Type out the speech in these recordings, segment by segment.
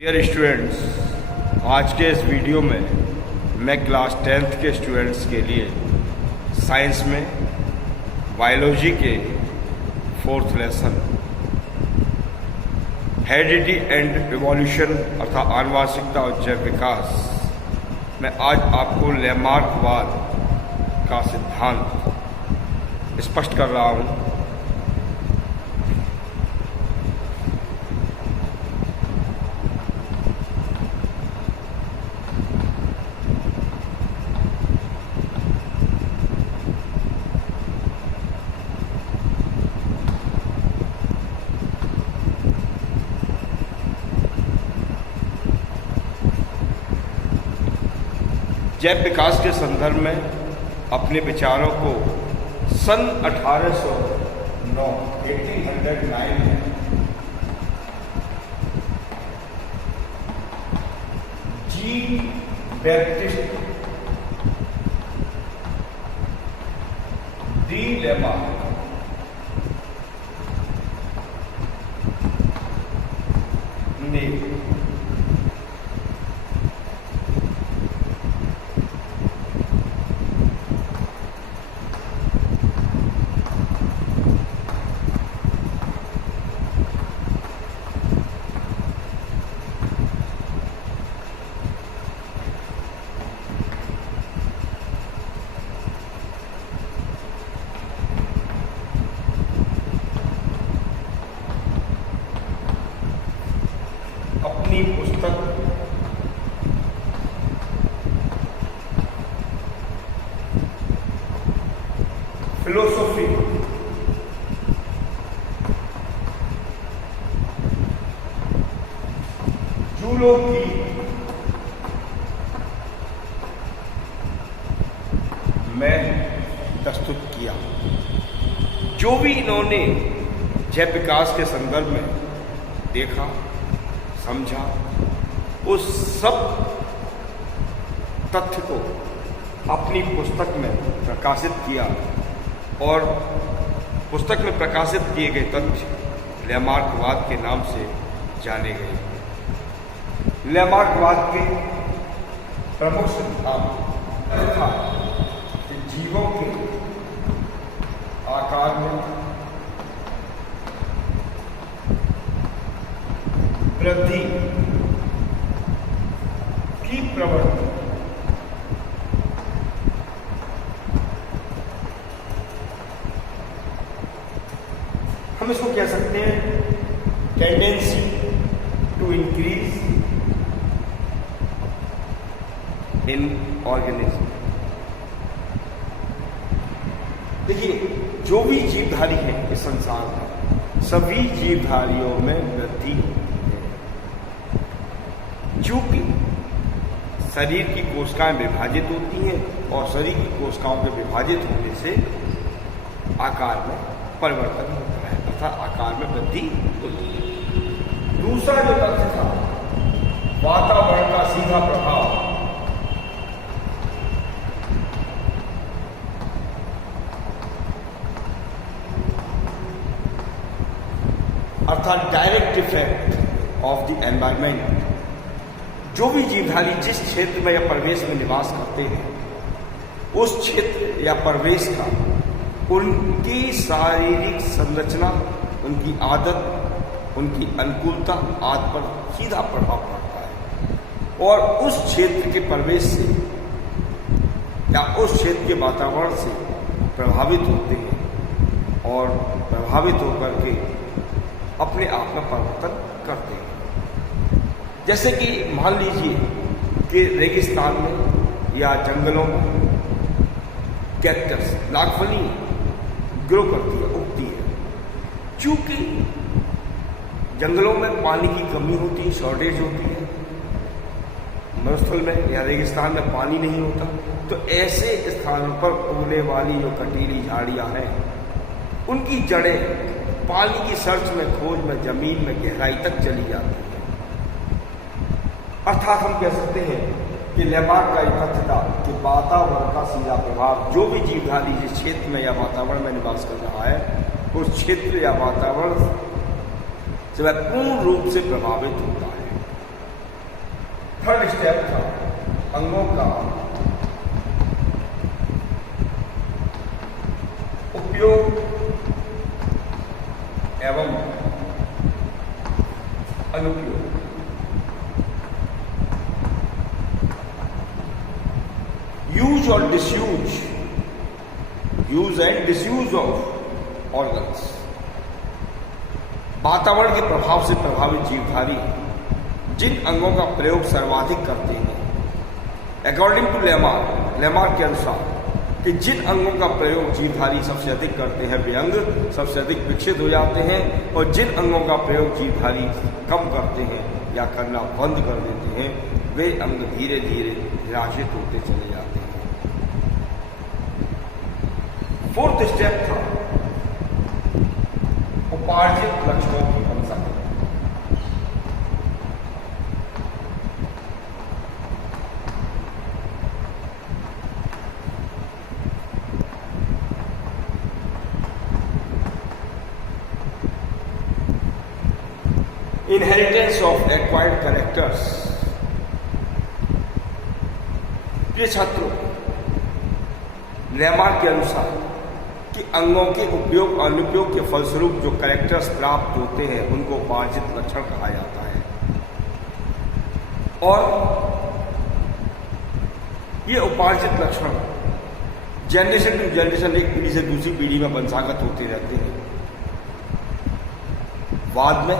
Dear students, आज के इस वीडियो में मैं क्लास 10th के स्टूडेंट्स के लिए साइंस में बायोलॉजी के 4th lesson heredity and evolution अर्थात आनुवांशिकता और जैव विकास में आज आपको लैमार्कवाद का सिद्धांत स्पष्ट कर रहा हूँ। जैव विकास के संदर्भ में अपने विचारों को सन 1809 में जीन बैप्टिस्ट डी लैमार्क ने अपनी पुस्तक फिलोसॉफी जूलॉजी में प्रस्तुत किया। जो भी इन्होंने जैव विकास के संदर्भ में देखा समझा, उस सब तथ्य को अपनी पुस्तक में प्रकाशित किया और पुस्तक में प्रकाशित किए गए तथ्य लैमार्कवाद के नाम से जाने गए। लैमार्कवाद के प्रमुख सिद्धांत था कि जीवों के आकार में वृद्धि की प्रवृत्ति हम इसको कह सकते हैं tendency to increase in organism. देखिए, जो भी जीवधारी हैं इस संसार में, सभी जीवधारियों में वृद्धि है। चूंकि शरीर की कोशिकाएं विभाजित होती हैं और शरीर की कोशिकाओं के विभाजित होने से आकार में परिवर्तन होता है, अर्थात आकार में वृद्धि होती है। दूसरा जो तथ्य था, वातावरण का सीधा प्रभाव, अर्थात direct effect of the environment. जो भी जीवधारी जिस क्षेत्र में या परिवेश में निवास करते हैं, उस क्षेत्र या परिवेश का उनकी शारीरिक संरचना, उनकी आदत, उनकी अनुकूलता आदि पर सीधा प्रभाव पड़ता है और उस क्षेत्र के परिवेश से या उस क्षेत्र के वातावरण से प्रभावित होते हैं और प्रभावित होकर के अपने आप में परिवर्तन करते हैं। जैसे कि मान लीजिए कि रेगिस्तान में या जंगलों में कैक्टस नागफनी ग्रो करती है, उगती है। चूंकि जंगलों में पानी की कमी होती है, शॉर्टेज होती है, मरुस्थल में या रेगिस्तान में पानी नहीं होता, तो ऐसे स्थानों पर उगने वाली जो कटीली झाड़ियां हैं, उनकी जड़ें पानी की सर्च में, खोज में, जमीन में गहराई तक चली जाती है। अर्थात हम कह सकते हैं कि लैमार्क का तथ्य था कि वातावरण का सीधा प्रभाव, जो भी जीवधारी जिस क्षेत्र में या वातावरण में निवास कर रहा है, उस क्षेत्र या वातावरण से वह पूर्ण रूप से प्रभावित होता है। थर्ड स्टेप था अंगों का उपयोग एवं अनुपयोग। यूज और disuse, use and disuse of organs. वातावरण के प्रभाव से प्रभावित जीवधारी जिन अंगों का प्रयोग सर्वाधिक करते हैं, अकॉर्डिंग टू लेमार्क के अनुसार कि जिन अंगों का प्रयोग जीवधारी सबसे अधिक करते हैं वे अंग सबसे अधिक विकसित हो जाते हैं, और जिन अंगों का प्रयोग जीवधारी कम करते हैं या करना बंद कर देते हैं वे अंग धीरे धीरे निराशित होते चले जाते हैं। फोर्थ स्टेप था उपार्जित लक्षणों की वंशावली। Inheritance of acquired characters. प्रिय छात्रों, लेमार्क के अनुसार कि अंगों के उपयोग और अनुपयोग के फलस्वरूप जो कैरेक्टर्स प्राप्त होते हैं उनको उपार्जित लक्षण कहा जाता है, और ये उपार्जित लक्षण जनरेशन टू जनरेशन, एक पीढ़ी से दूसरी पीढ़ी में वंशागत होते रहते हैं। बाद में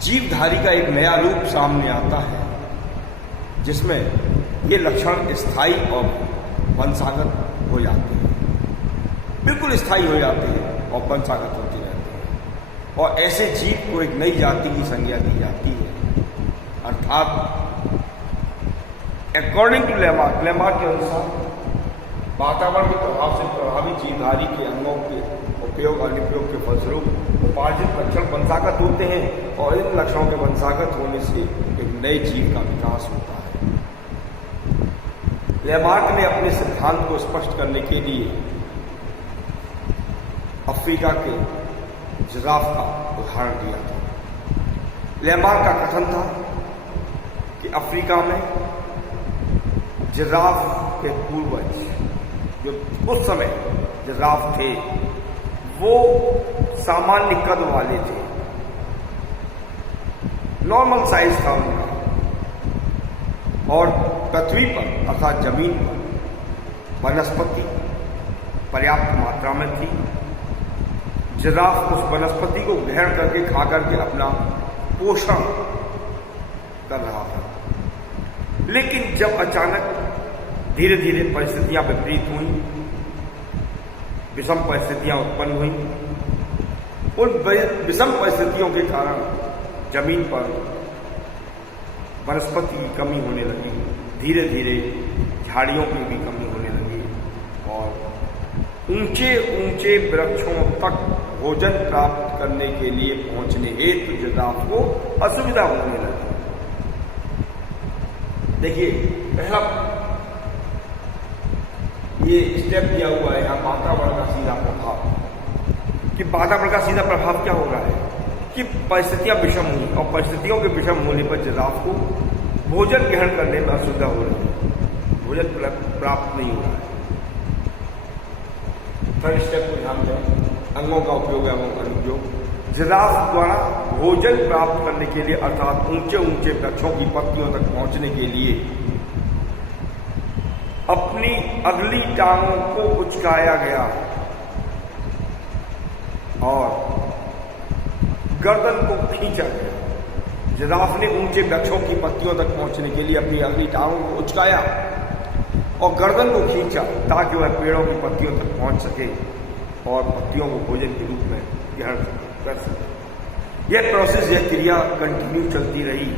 जीवधारी का एक नया रूप सामने आता है जिसमें ये लक्षण स्थायी और वंशागत हो जाते हैं, बिल्कुल स्थायी हो जाते हैं और वंशागत होते रहते हैं, और ऐसे जीव को एक नई जाति की संज्ञा दी जाती है। अर्थात अकॉर्डिंग टू लेमार्क के अनुसार वातावरण के प्रभाव से प्रभावित जीवधारी के अंगों के उपयोग और अनुपयोग के फलस्वरूप उपार्जित लक्षण वंशागत होते हैं, और इन लक्षणों के वंशागत होने से एक नए जीव का विकास होता है। लेमार्क ने अपने सिद्धांत को स्पष्ट करने के लिए अफ्रीका के जिराफ का उदाहरण दिया था। लेमार्क का कथन था कि अफ्रीका में जिराफ के पूर्वज जो उस समय जिराफ थे वो सामान्य कद वाले थे, नॉर्मल साइज था उनका, और पृथ्वी पर अर्थात जमीन पर वनस्पति पर्याप्त मात्रा में थी। जिराफ उस वनस्पति को ग्रहण करके खा करके अपना पोषण कर रहा था, लेकिन जब अचानक धीरे धीरे परिस्थितियां विपरीत हुई, विषम परिस्थितियां उत्पन्न हुई, उन विषम परिस्थितियों के कारण जमीन पर वनस्पति की कमी होने लगी, धीरे धीरे झाड़ियों की भी कमी होने लगी, और ऊंचे ऊंचे वृक्षों तक भोजन प्राप्त करने के लिए पहुंचने हेतु जिराफ को असुविधा होने लगी। देखिए, पहला ये स्टेप दिया हुआ है यहाँ वातावरण का सीधा प्रभाव, कि वातावरण का सीधा प्रभाव क्या हो रहा है कि परिस्थितियां विषम हुई, और परिस्थितियों के विषम होने पर जिराफ को भोजन ग्रहण करने में असुविधा हो रही है, भोजन प्राप्त नहीं हो रहा है। थर्ड स्टेप को ध्यान दें, अंगों का उपयोग एवं अनुपयोग। जिराफ द्वारा भोजन प्राप्त करने के लिए अर्थात ऊंचे ऊंचे वृक्षों की पत्तियों तक पहुंचने के लिए अपनी अगली टांगों को उचकाया गया और गर्दन को खींचा गया। जिराफ ने ऊंचे वृक्षों की पत्तियों तक पहुंचने के लिए अपनी अगली टांगों को उचकाया और गर्दन को खींचा ताकि वह पेड़ों की पत्तियों तक पहुंच सके और पत्तियों को भोजन के रूप में ग्रहण कर सके। यह प्रोसेस, यह क्रिया कंटिन्यू चलती रही।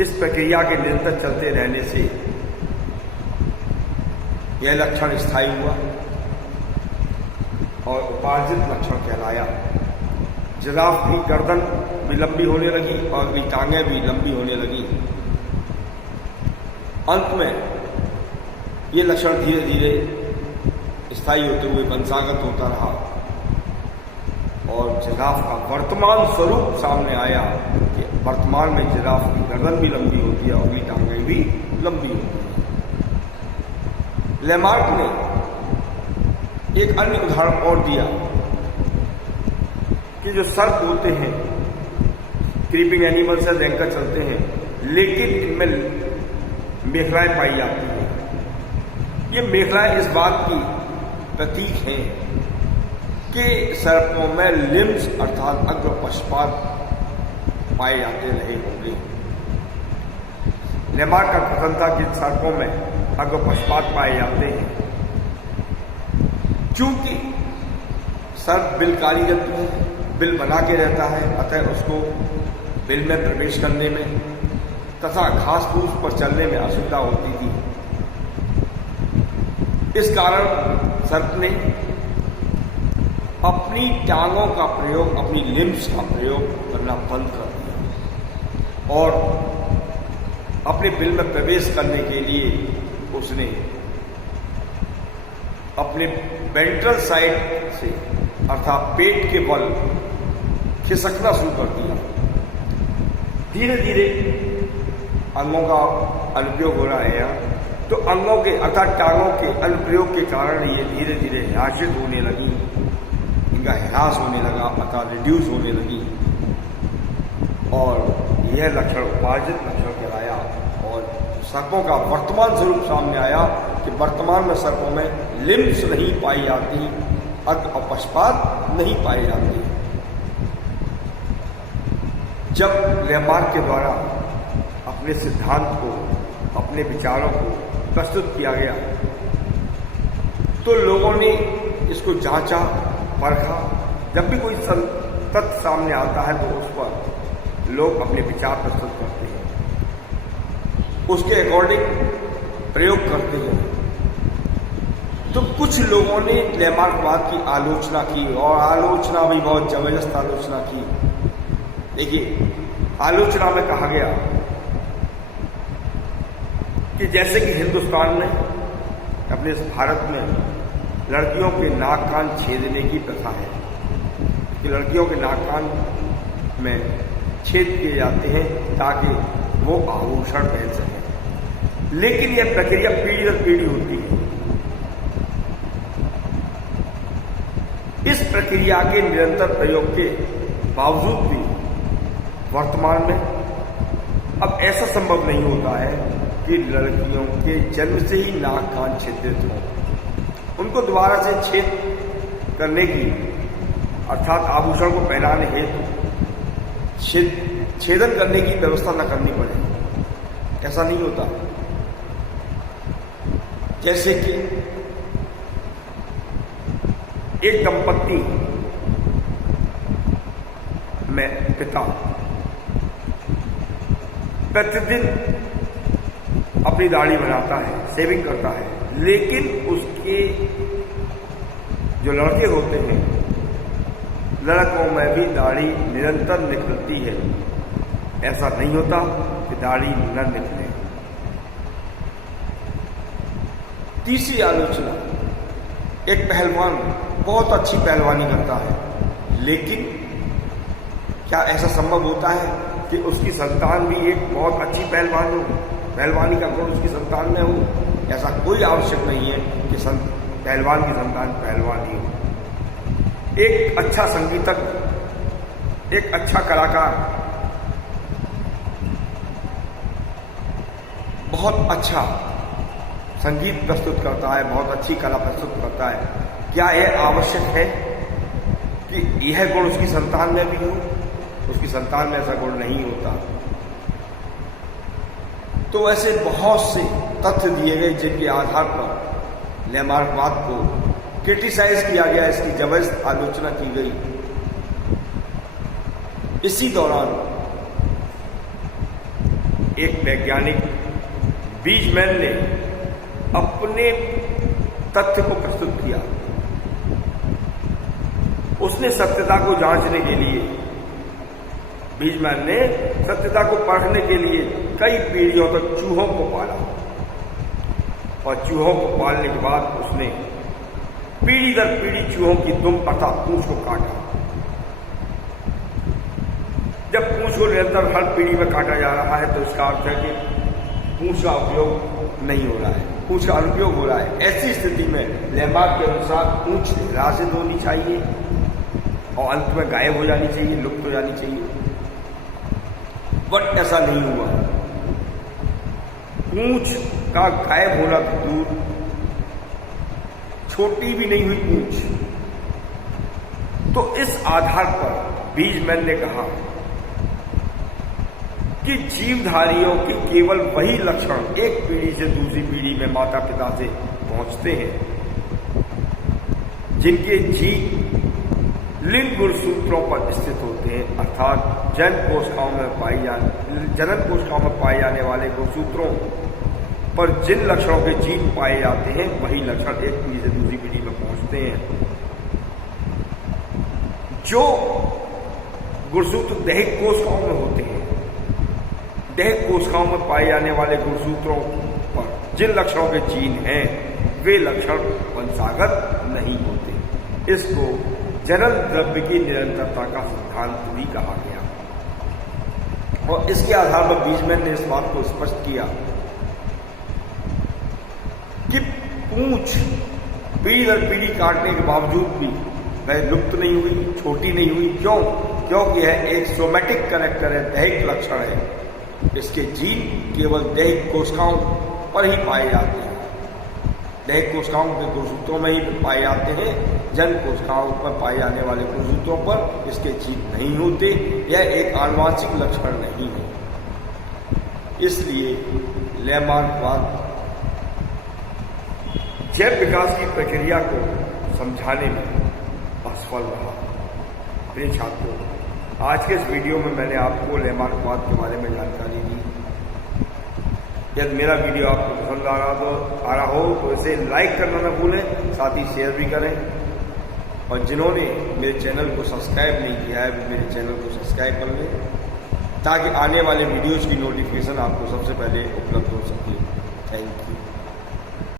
इस प्रक्रिया के निरंतर चलते रहने से यह लक्षण स्थायी हुआ और उपार्जित लक्षण कहलाया। जिराफ की गर्दन भी लंबी होने लगी और अगली टांगें भी लंबी होने लगी। अंत में ये लक्षण धीरे धीरे स्थायी होते हुए वंशागत होता रहा और जिराफ का वर्तमान स्वरूप सामने आया कि वर्तमान में जिराफ की गर्दन भी लंबी होती है और अगली टांगें भी लंबी होती है। लेमार्क ने एक अन्य उदाहरण और दिया कि जो सर्प होते हैं, क्रीपिंग एनिमल्स है, रैंकर चलते हैं, लेकिन इनमें मेखलाएं पाई जाती हैं। ये मेखलाएं इस बात की प्रतीक हैं कि सर्पों में लिम्स अर्थात अग्र पश्चात पाए जाते रहे होंगे। लेमार्क का कथन था कि सर्पों में अग्र पश्चात पाए जाते हैं क्योंकि सर्प बिलकारी जंतु है, बिल बना के रहता है, अतः उसको बिल में प्रवेश करने में तथा घास फूस पर चलने में असुविधा होती थी। इस कारण सर्प ने अपनी टांगों का प्रयोग, अपनी लिम्स का प्रयोग करना बंद कर दिया और अपने बिल में प्रवेश करने के लिए उसने अपने वेंट्रल साइड से अर्थात पेट के बल खिसकना शुरू कर दिया। धीरे धीरे अंगों का अनुप्रयोग हो रहा है यहाँ, तो अंगों के अर्थात टांगों के अनुप्रयोग के कारण ये धीरे धीरे ह्रासित होने लगी, इनका ह्रास होने लगा अर्थात रिड्यूस होने लगी और यह लक्षण उपार्जित लक्षण कहलाया और सर्पों का वर्तमान स्वरूप सामने आया कि वर्तमान में सर्पों में लिम्स नहीं पाई जाती, अग्र और पश्चात नहीं पाई जाती। जब लेमार्क के द्वारा अपने सिद्धांत को, अपने विचारों को प्रस्तुत किया गया तो लोगों ने इसको जांचा, परखा। जब भी कोई तथ्य सामने आता है तो उस पर लोग अपने विचार प्रस्तुत करते हैं, उसके अकॉर्डिंग प्रयोग करते हैं। तो कुछ लोगों ने लेमार्कवाद की आलोचना की और आलोचना भी बहुत जबरदस्त आलोचना की। देखिए, आलोचना में कहा गया कि जैसे कि हिंदुस्तान ने अपने भारत में लड़कियों के नाक कान छेदने की प्रथा है कि लड़कियों के नाक कान में छेद किए जाते हैं ताकि वो आभूषण पहन सकें, लेकिन यह प्रक्रिया पीढ़ी दर पीढ़ी होती है। इस प्रक्रिया के निरंतर प्रयोग के बावजूद भी वर्तमान में अब ऐसा संभव नहीं होता है कि लड़कियों के जन्म से ही नाक कान छिद्रित हों। उनको दोबारा से छेद करने की अर्थात आभूषण को पहनाने हेतु छेदन करने की व्यवस्था न करनी पड़े। ऐसा नहीं होता। जैसे कि एक दंपत्ति में पिता प्रतिदिन अपनी दाढ़ी बनाता है, शेविंग करता है, लेकिन उसके जो लड़के होते हैं, लड़कों में भी दाढ़ी निरंतर निकलती है। ऐसा नहीं होता कि दाढ़ी न निकले। तीसरी आलोचना, एक पहलवान बहुत अच्छी पहलवानी करता है, लेकिन क्या ऐसा संभव होता है कि उसकी संतान भी एक बहुत अच्छी पहलवान हो, पहलवानी का गुण उसकी संतान में हो? ऐसा कोई आवश्यक नहीं है कि पहलवान की संतान पहलवान ही हो। एक अच्छा संगीतज्ञ, एक अच्छा कलाकार बहुत अच्छा संगीत प्रस्तुत करता है, बहुत अच्छी कला प्रस्तुत करता है। क्या यह आवश्यक है कि यह गुण उसकी संतान में भी हो? उसकी संतान में ऐसा गुण नहीं होता। तो ऐसे बहुत से तथ्य दिए गए जिनके आधार पर लेमार्कवाद को क्रिटिसाइज किया गया, इसकी जबरदस्त आलोचना की गई। इसी दौरान एक वैज्ञानिक बीजमैन ने अपने तथ्य को प्रस्तुत किया। उसने सत्यता को जांचने के लिए, बीजमैन ने सत्यता को परखने के लिए कई पीढ़ियों तक चूहों को पाला और चूहों को पालने के बाद उसने पीढ़ी दर पीढ़ी चूहों की दुम अर्थात पूंछ को काटा। जब पूंछ को निरंतर हर पीढ़ी में काटा जा रहा है तो इसका अर्थ है कि पूंछ का उपयोग नहीं हो रहा है, पूंछ का अनुपयोग हो रहा है। ऐसी स्थिति में लैमार्क के अनुसार पूंछ निराशित होनी चाहिए और अंत में गायब हो जानी चाहिए, लुप्त हो जानी चाहिए। बट ऐसा नहीं हुआ। पूंछ का गायब होना तो दूर, छोटी भी नहीं हुई पूंछ। तो इस आधार पर बीजमैन ने कहा कि जीवधारियों के केवल वही लक्षण एक पीढ़ी से दूसरी पीढ़ी में माता पिता से पहुंचते हैं जिनके जीन लिंग गुणसूत्रों पर स्थित होते हैं, अर्थात जनन कोशिकाओं में पाए जाने वाले गुणसूत्रों पर जिन लक्षणों के जीन पाए जाते हैं वही लक्षण एक पीढ़ी से दूसरी पीढ़ी में पहुंचते हैं। जो गुणसूत्र दैहिक कोशिकाओं में होते हैं, दैहिक कोशिकाओं में पाए जाने वाले गुणसूत्रों पर जिन लक्षणों के जीन हैं वे लक्षण वंशागत नहीं होते। इसको जनन द्रव्य की निरंतरता का सिद्धांत भी कहा गया। और इसके आधार पर बीजमैन ने इस बात को स्पष्ट किया कि पूंछ पीढ़ी दर पीढ़ी काटने के बावजूद भी वह लुप्त नहीं हुई, छोटी नहीं हुई। क्यों? क्योंकि यह एक सोमैटिक कैरेक्टर है, दैहिक लक्षण है। इसके जीन केवल दैहिक कोशिकाओं पर ही पाए जाते हैं, दैहिक कोशिकाओं के गुणसूत्रों में ही पाए जाते हैं। जन कोशिकाओं पर पाए जाने वाले गुणसूत्रों पर इसके जीन नहीं होते। यह एक आनुवांशिक लक्षण नहीं है। इसलिए लैमार्कवाद जैव विकास की प्रक्रिया को समझाने में असफल रहा। प्रिय छात्रों, आज के इस वीडियो में मैंने आपको लैमार्कवाद के बारे में जानकारी दी। यदि मेरा वीडियो आपको पसंद आ रहा हो तो इसे लाइक करना न भूलें, साथ ही शेयर भी करें। और जिन्होंने मेरे चैनल को सब्सक्राइब नहीं किया है, मेरे चैनल को सब्सक्राइब कर लें ताकि आने वाले वीडियोज़ की नोटिफिकेशन आपको सबसे पहले उपलब्ध हो सके। Thank you.